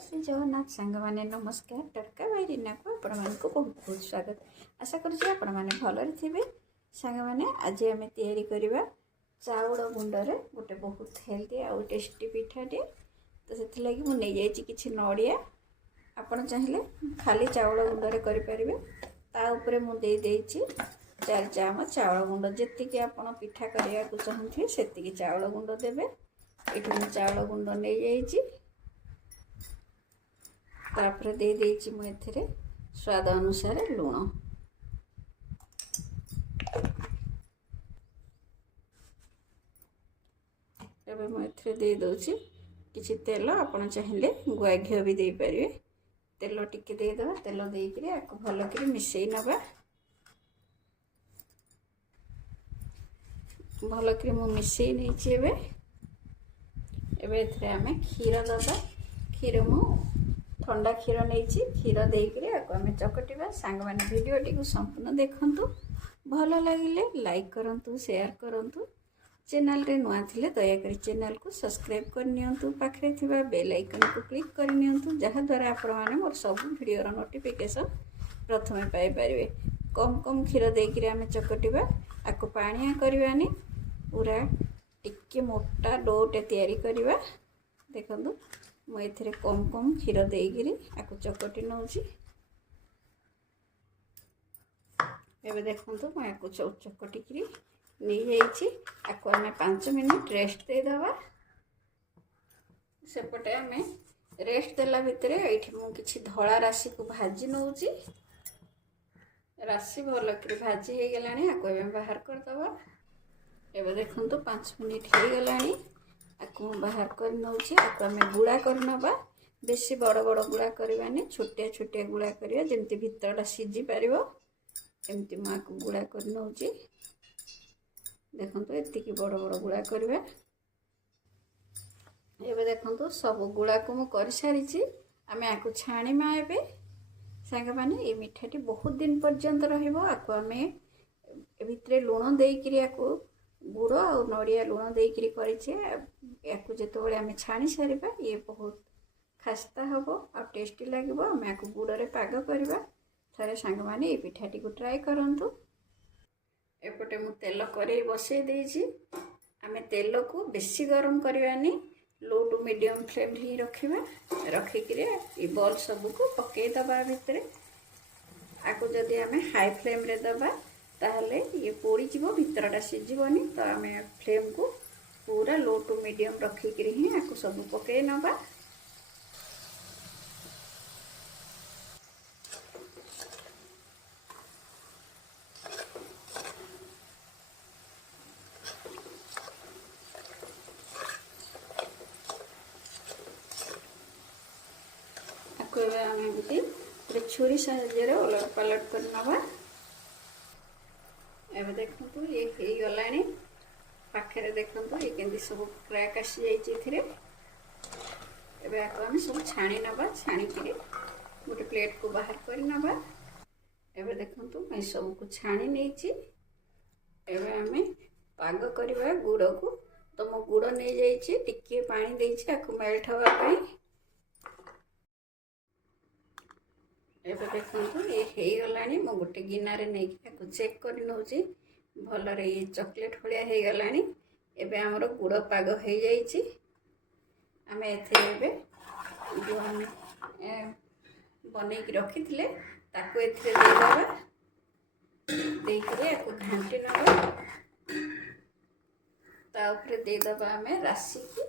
श्री जगन्नाथ सांग मैंने नमस्कार टटका भाई रीना को आपण मानक बहुत बहुत स्वागत आशा कर भलरे थे सांग मैंने आज आम या चाउल गुंडे गोटे बहुत हेल्दी आउ टेस्टी पिठाटे तो से लगी मुझे नहीं कि नड़िया आपड़ चाहिए खाली चाउल गुंडे करें ताऊपर मुझे 4 चामच चाउल गुंड जी आप पिठा करने को चाहते से चाउल गुंड देवे ये चाउल गुंड नहीं जाइए तापर दे देछि मु एथिरे स्वाद अनुसार लूण एबे मु एथिरे दे दोछि किछि तेल आपण चाहिए गुआ घी भी दे पारे तेल टिके दे दबा तेल दे करी आको भलो करी मिसई नबा भलो करी मु मिसई नै छि एबे एथिरे आमे खीर दबा खीर मु ठंडा क्षीर नहीं क्षीर देकर आम चकटा सांग मैंने भिडटी को संपूर्ण देखु भल लगे लाइक करूँ शेयर करूँ चैनल रे नुआ थे दयाकोरी चैनल को सब्सक्राइब करनी पाखे थी बेल आइकन को क्लिक करनी जहाद्वारा आपने मोर सब भिडियोर नोटिफिकेशन प्रथमे पाइपर कम कम क्षीर देकर आम चकटा आपको पानिया करवानी पूरा टिके मोटा डोटे तैयारी करवा देखु मुझे कम कम क्षीर देकरी आपको चकटी नौची एबे देखु मुझे चकटिकी नहीं आपको आम 5 मिनट रेस्ट देदबा सेपटे आम रेस्ट देला भितर ये मुझे धला राशि को भाजी नौची राशि भल कर भाजी हो गला आपको बाहर करदबा एबे देखु 5 मिनट हो गला आपको बाहर कर नौची आपको आम गुड़ा करनबा बेसी बड़ बड़ गुड़ा करवानी छोटिया छोटिया गुड़ा करवा जमती भितरटा सीझी पार एमती मुझे गुड़ा कर नौची देखो एतिकी बड़ बड़ गुड़ा करवा एबे देखो सब गुड़ा को मु कर सारी आम आपको छाणीमा एबे सांग माने ये मिठाटी बहुत दिन पर्यंत रहिबो आपको आम भितर लुण देकरी आपको गुड़ और नड़िया लुण देकरी करेछे याकू जेतबेले आम छाणी सारिबा ये बहुत खास्ता हम आ टेस्टी लगे आम आपको गुड़े पाग करवा थे सांग माने ये पिठाटी को ट्राए करंतु एपटे मु तेल कड़े बसई देछि आम तेल को बेसी गरम करवानी लो टू मीडियम फ्लेम ही रखिबा रखिक ये बॉल सब को पकई दबा भितर आपको जदि आम हाई फ्लेम रे दबा ताहले ये पोड़ी जीवो भितरटा सीझीबनी तो आम फ्लेम को पूरा लो टू मीडियम रखिक ही आपको सब पकई नबा आपको आम एमती छुरी साहाय्य उलट पलट कर नबा एबे देखु ये हो गला पाखे देखु ये केंदी सब क्रैक आसी जाइए एबे आपको आम सब छाणी नबा छाणिक गोटे प्लेट को बाहर कर नबा एबे देखु मैं सब को छाणी नहीं एबे आम पाग करवा गुड़ को तो मो गुड़ नहीं जाइए टिके पानी देछि आपको मेल्ट हवा पाई एबे देखु ये हो गला मो गोटे गिनारे नहीं चेक कर नौची भलरे ये चॉकलेट भाया हो गला एबे हमर गुड़ पाग हो जाइए आम एबे जो आम बनई रखी थे ताको एथिरे देदबा देकरी आपको घांटी नबा ता ऊपर देदबा आम राशि की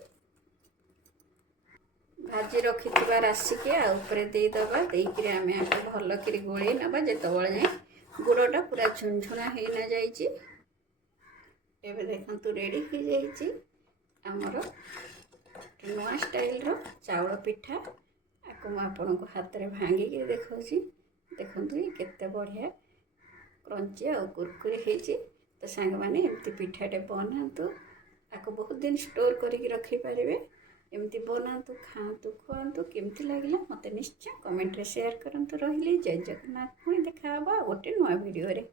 भाजी रखी राशि के ऊपर देदबा देकरी आम आपको भल कर गोल नबा जेतबेले जाए गुड़टा पूरा झुनझुना हो ना जाइए एबे देखु रेडी हो जाइए आमर नुआ स्टाइल रो चाउल पिठा आपको आपण को हाथ में भांगिक देखा देखु ये केते बढ़िया क्रंची आ कुरकुरी होती तो सांग माने एमती पिठाटे बनातु आपको बहुत दिन स्टोर करके रखिपारे एमती बनातु खातु खुआतु केमती लगे मत निश्चय कमेंट रे शेयर करंतु रहिली जय जगन्नाथ पुणी देखा गोटे नुआ वीडियो रे।